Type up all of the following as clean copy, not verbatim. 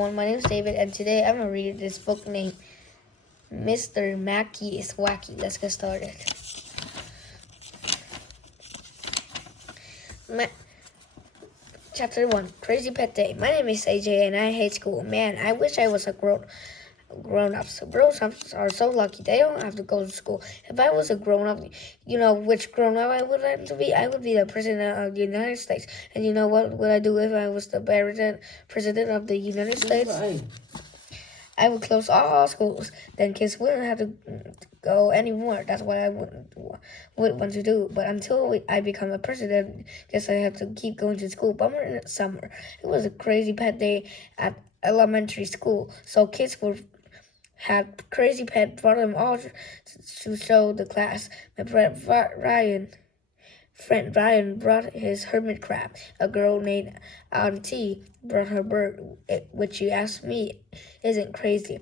everyone, my name is David, and today I'm gonna read this book named Mr. Mackey is Wacky. Let's get started. Chapter 1, Crazy Pet Day. My name is AJ and I hate school. Man, I wish I was a grown-ups. Grown-ups are so lucky. They don't have to go to school. If I was a grown-up, you know which grown-up I would like to be? I would be the President of the United States. And you know what would I do if I was the President of the United States? I would close all schools. Then kids wouldn't have to go anymore. That's what I would want to do. But until I become a president, guess I have to keep going to school. Bummer in the summer. It was a crazy pet day at elementary school. So kids had crazy pet brought them all to show the class. My friend Ryan brought his hermit crab. A girl named Auntie brought her bird, which you asked me isn't crazy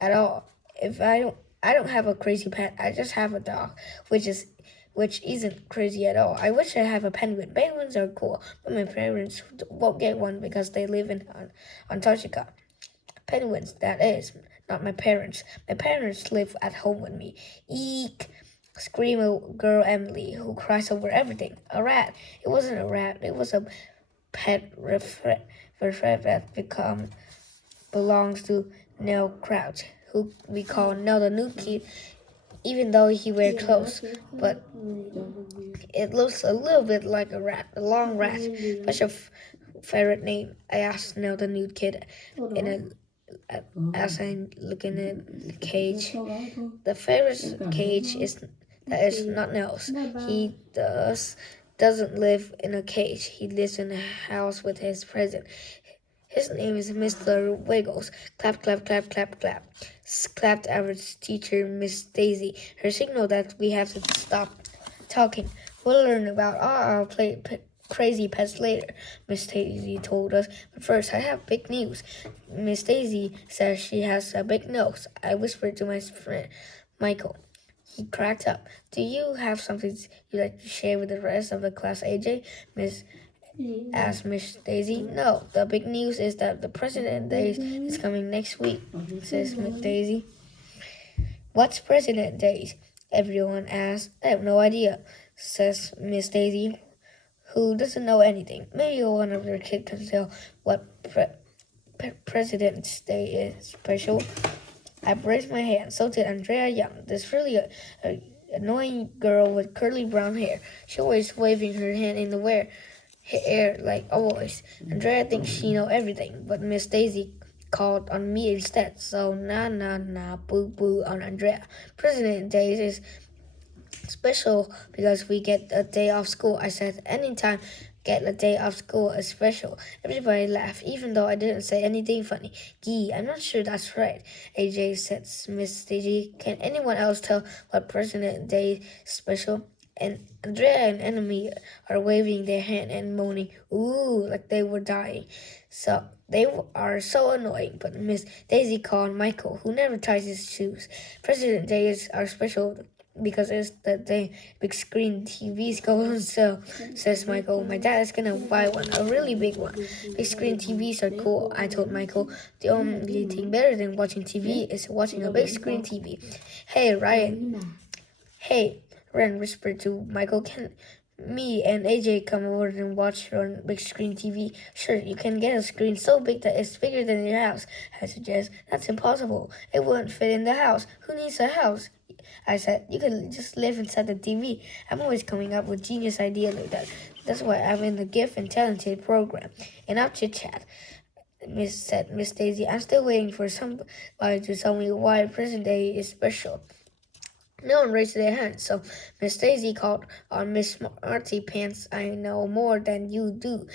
at all. If I don't have a crazy pet. I just have a dog, which isn't crazy at all. I wish I have a penguin. Penguins are cool, but my parents won't get one because they live in Antarctica. Penguins, that is, not my parents. My parents live at home with me. Eek! Screamed girl Emily, who cries over everything. A rat. It wasn't a rat. It was a pet refret that belongs to Nell Crouch, who we call Nell the new kid, even though he wears clothes. But it looks a little bit like a rat, a long rat. What's your favorite name? I asked Nell the new kid as I'm looking at the cage. The favorite cage is not Nell's. He doesn't live in a cage. He lives in a house with his present. His name is Mr. Wiggles. Clap, clap, clap, clap, clap. Clapped our teacher, Miss Daisy. Her signal that we have to stop talking. We'll learn about all our crazy pets later, Miss Daisy told us. But first, I have big news. Miss Daisy says she has a big nose. I whispered to my friend Michael. He cracked up. Do you have something you'd like to share with the rest of the class, AJ? Asked Miss Daisy. No, the big news is that the President Day is coming next week, says Miss Daisy. What's President Day? Everyone asked. I have no idea, says Miss Daisy, who doesn't know anything. Maybe one of their kids can tell what President's Day is special. I raised my hand. So did Andrea Young, this really annoying girl with curly brown hair. She always waving her hand in the air like always. Andrea thinks she knows everything, but Miss Daisy called on me instead. So nah, boo on Andrea. President Day is special because we get a day off school. I said anytime get a day off school is special. Everybody laughed, even though I didn't say anything funny. Gee, I'm not sure that's right, AJ said. Miss Daisy, can anyone else tell what President Day is special? And Andrea and Enemy are waving their hand and moaning, ooh, like they were dying. So they are so annoying, but Miss Daisy called Michael, who never ties his shoes. President Days are special because it's the day big screen TVs go on sale, says Michael. My dad is gonna buy one, a really big one. Big screen TVs are cool, I told Michael. The only thing better than watching TV is watching a big screen TV. Hey, Ryan whispered to Michael, can me and AJ come over and watch on big screen TV? Sure, you can get a screen so big that it's bigger than your house, I suggest. That's impossible. It wouldn't fit in the house. Who needs a house? I said, you can just live inside the TV. I'm always coming up with genius ideas like that. That's why I'm in the Gift and Talented program. Enough chit-chat, said Miss Daisy. I'm still waiting for somebody to tell me why President Day is special. No one raised their hand, so Miss Daisy called on Miss Smarty Pants. I know more than you do.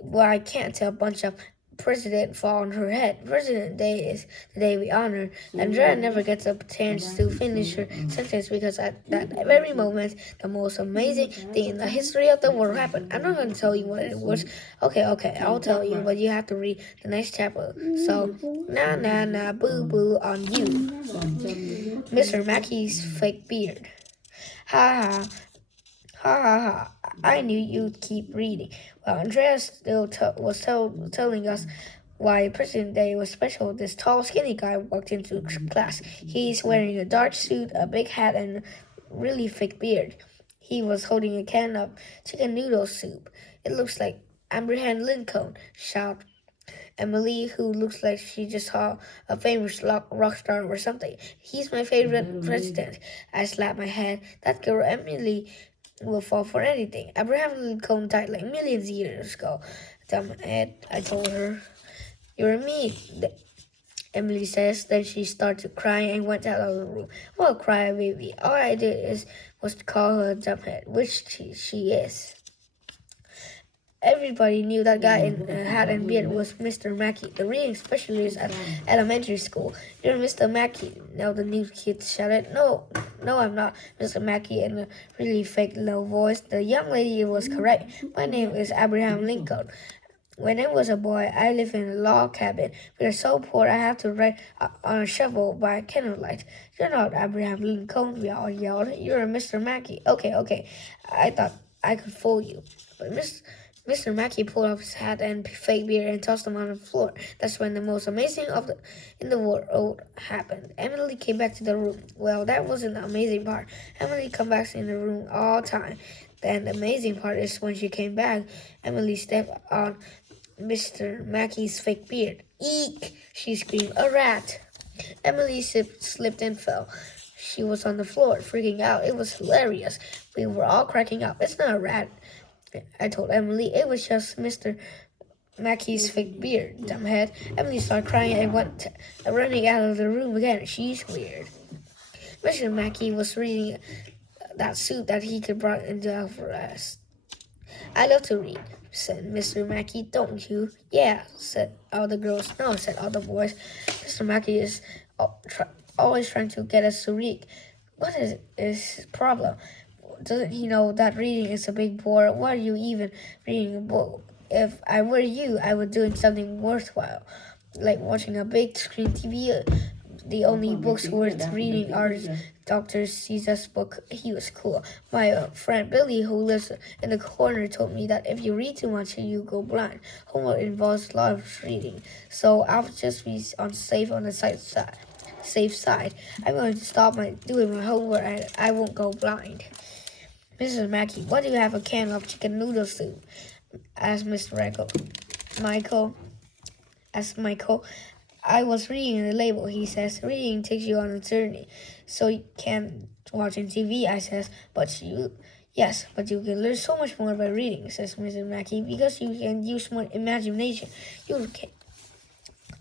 Why can't a bunch of president fall on her head? President Day is the day we honor. Andrea never gets a chance to finish her sentence because at that very moment, the most amazing thing in the history of the world happened. I'm not going to tell you what it was. Okay, I'll tell you, but you have to read the next chapter. So, nah, boo on you. Mr. Mackey's fake beard. Ha ha. I knew you'd keep reading. Well, Andrea still was telling us Why President Day was special, this tall, skinny guy walked into class. He's wearing a dark suit, a big hat, and a really thick beard. He was holding a can of chicken noodle soup. It looks like Abraham Lincoln, shouted Emily, who looks like she just saw a famous rock star or something. He's my favorite president. I slapped my head. That girl Emily will fall for anything. Abraham Lincoln died like millions of years ago. Dumbhead, I told her. You're mean, Emily says. Then she started crying and went out of the room. Well, cry, baby. All I did was to call her a dumbhead, which she is. Everybody knew that guy in a hat and beard was Mr. Mackey, the reading specialist at elementary school. You're Mr. Mackey. Now the new kid shouted. No, I'm not Mr. Mackey in a really fake low voice. The young lady was correct. My name is Abraham Lincoln. When I was a boy, I lived in a log cabin. We are so poor I had to write on a shovel by candlelight. You're not Abraham Lincoln, we all yelled. You're Mr. Mackey. Okay. I thought I could fool you. But Mr. Mackey pulled off his hat and fake beard and tossed them on the floor. That's when the most amazing in the world happened. Emily came back to the room. Well, that wasn't the amazing part. Emily comes back in the room all the time. Then the amazing part is when she came back, Emily stepped on Mr. Mackey's fake beard. Eek! She screamed, a rat! Emily slipped and fell. She was on the floor, freaking out. It was hilarious. We were all cracking up. It's not a rat, I told Emily. It was just Mr. Mackey's fake beard, dumbhead. Emily started crying and went running out of the room again. She's weird. Mr. Mackey was reading that suit that he could brought into our class. I love to read, said Mr. Mackey. Don't you? Yeah, said all the girls. No, said all the boys. Mr. Mackey is always trying to get us to read. What is his problem? Doesn't he know that reading is a big bore? Why are you even reading a book? If I were you, I would do something worthwhile, like watching a big screen TV. The only books worth reading are Dr. Caesar's book. He was cool. My friend Billy, who lives in the corner, told me that if you read too much, you go blind. Homework involves a lot of reading, so I'll just be on the safe side. I'm going to stop doing my homework and I won't go blind. Mrs. Mackey, why do you have a can of chicken noodle soup? Asked Mr. Michael. I was reading the label, he says. Reading takes you on a journey, so you can't watch on TV, I says. But you can learn so much more by reading, says Mrs. Mackey, because you can use more imagination.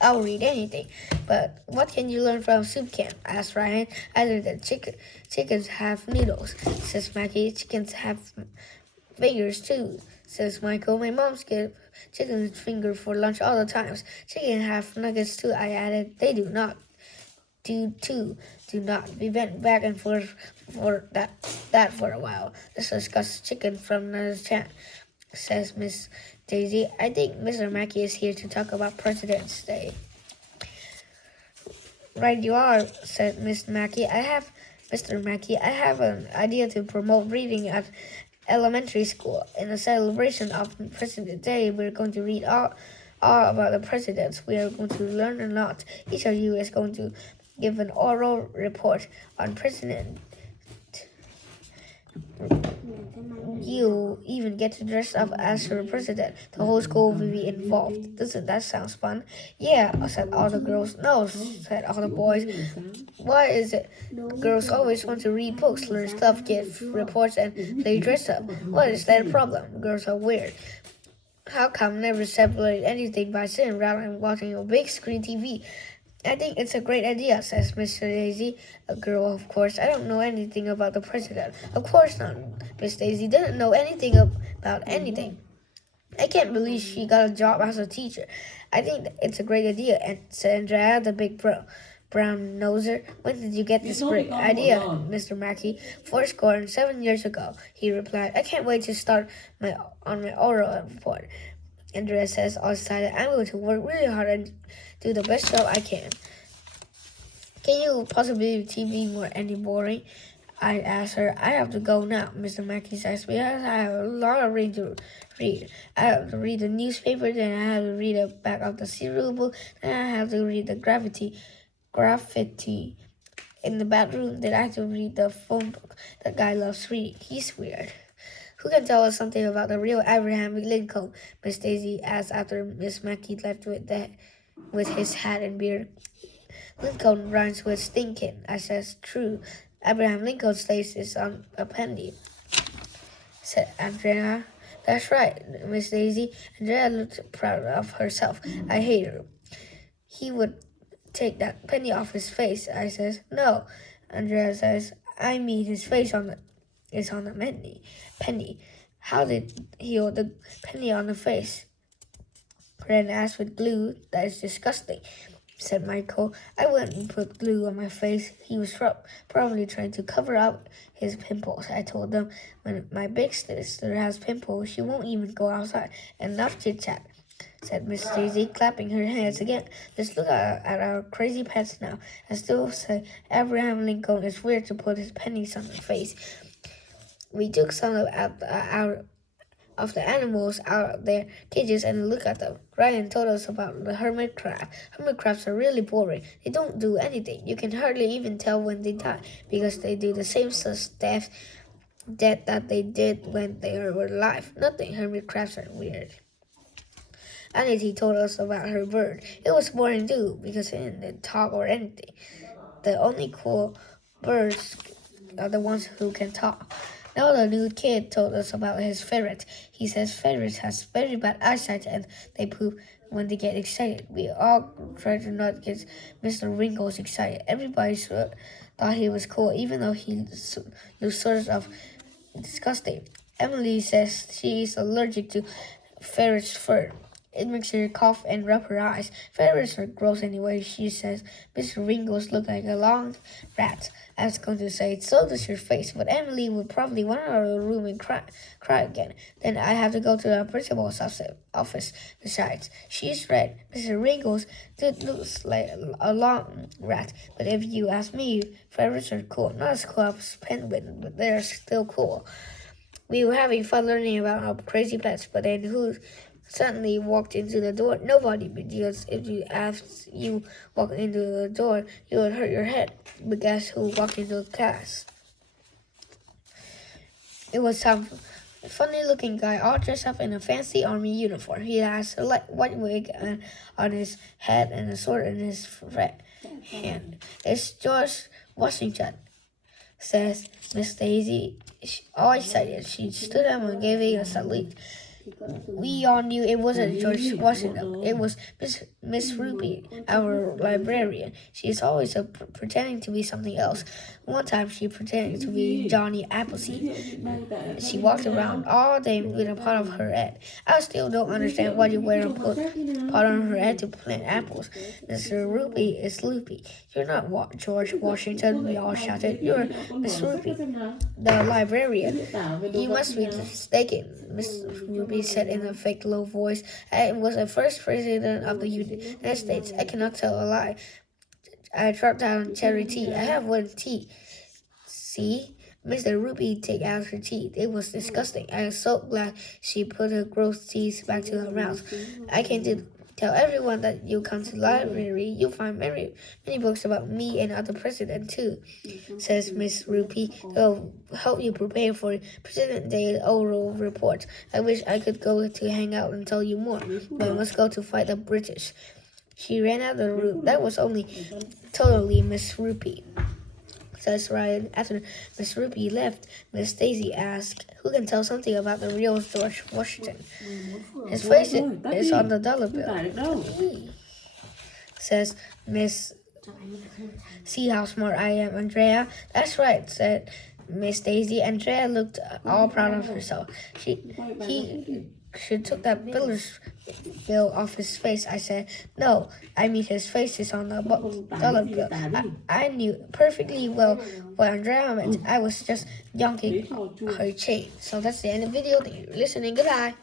I'll read anything. But what can you learn from soup can? Asked Ryan. I learned that chickens have noodles, says Maggie. Chickens have fingers too, says Michael. My mom's give chicken finger for lunch all the times. Chicken have nuggets too, I added. They do not. Do not. We went back and forth for that for a while. Let's discuss chicken from another chat, says Miss Daisy. I think Mr. Mackey is here to talk about President's Day. Right you are, said Mr. Mackey. I have an idea to promote reading at elementary school. In a celebration of President's Day, we're going to read all about the presidents. We are going to learn a lot. Each of you is going to give an oral report on president. You even get to dress up as your president. The whole school will be involved. Doesn't that sound fun? Yeah, said all the girls. No, said all the boys. Why is it? Girls always want to read books, learn stuff, give reports, and play dress up. What is that problem? Girls are weird. How come never separate anything by sitting around and watching a big screen TV? I think it's a great idea, says Mr. Daisy. A girl, of course. I don't know anything about the president. Of course not. Miss Daisy didn't know anything about anything. I can't believe she got a job as a teacher. I think it's a great idea, and said Andrea, the big brown noser. When did you get this great idea, Mr. Mackey? 47 years ago, he replied. I can't wait to start on my oral report. Andrea says, all excited, I'm going to work really hard and do the best job I can. Can you possibly be more any boring? I asked her. I have to go now, Mr. Mackey says, because I have a lot of reading to read. I have to read the newspaper, then I have to read the back of the cereal book, then I have to read the graffiti in the bathroom, then I have to read the phone book. That guy loves reading. He's weird. Who can tell us something about the real Abraham Lincoln? Miss Daisy asked after Miss Mackey left with his hat and beard. Lincoln rhymes with stinking. I says, true. Abraham Lincoln's face is on a penny, said Andrea. That's right, Miss Daisy. Andrea looked proud of herself. I hate her. He would take that penny off his face. I says, no. Andrea says, I mean his face is on the penny. How did he hold the penny on the face? Ren asked with glue. That is disgusting, said Michael. I wouldn't put glue on my face. He was probably trying to cover up his pimples. I told them, when my big sister has pimples, she won't even go outside. Enough chit-chat, said Miss Daisy, clapping her hands again. Let's look at our crazy pets now. I still say Abraham Lincoln is weird to put his pennies on his face. We took some of the animals out of their cages and look at them. Ryan told us about the hermit crab. Hermit crabs are really boring. They don't do anything. You can hardly even tell when they die because they do the same stuff that they did when they were alive. Nothing. Hermit crabs are weird. Anity told us about her bird. It was boring too because it didn't talk or anything. The only cool birds are the ones who can talk. Now the new kid told us about his ferret. He says ferrets has very bad eyesight and they poop when they get excited. We all tried to not get Mr. Wrinkles excited. Everybody thought he was cool, even though he looked sort of disgusting. Emily says she is allergic to ferret's fur. It makes her cough and rub her eyes. Ferrets are gross anyway, she says. Mr. Wrinkles looked like a long rat. I was going to say, so does your face, but Emily would probably run out of the room and cry again. Then I have to go to the principal's office. Besides, she's right. Mr. Wrinkles did look like a long rat, but if you ask me, ferrets are cool. Not as cool as penguins, but they're still cool. We were having fun learning about our crazy pets, but then who suddenly walked into the door? Nobody, because if you walk into the door, you would hurt your head. But guess who walked into the class? It was some funny-looking guy all dressed up in a fancy army uniform. He has a white wig on his head and a sword in his hand. It's George Washington, says Miss Daisy, all excited. She stood up and gave a salute. We all knew it wasn't George Washington. It was Miss Ruby, our librarian. She is always pretending to be something else. One time she pretended to be Johnny Appleseed. She walked around all day with a pot of her head. I still don't understand why you wear a pot on her head to plant apples. Mr. Ruby is loopy. You're not George Washington, we all shouted. You're Miss Ruby, the librarian. You must be mistaken, Miss Ruby said in a fake low voice. I was the first president of the United States. I cannot tell a lie. I dropped down cherry tea. I have one tea. See? Mr. Ruby take out her teeth. It was disgusting. I am so glad she put her gross teeth back to her mouth. I can tell everyone that you come to the library. You'll find many books about me and other presidents too, says Miss Ruby. They'll help you prepare for President Day's oral report. I wish I could go to hang out and tell you more, but I must go to fight the British. She ran out of the room. That was only totally Miss Ruby, says Ryan. After Miss Ruby left, Miss Daisy asked, who can tell something about the real George Washington? His face is on the dollar bill, says Miss. See how smart I am, Andrea? That's right, said Miss Daisy. Andrea looked all proud of herself. She took that bill off his face. I said, no, I mean his face is on the dollar bill. I knew perfectly well what Andrea meant. I was just yanking her chain. So that's the end of the video. Thank you for listening. Goodbye.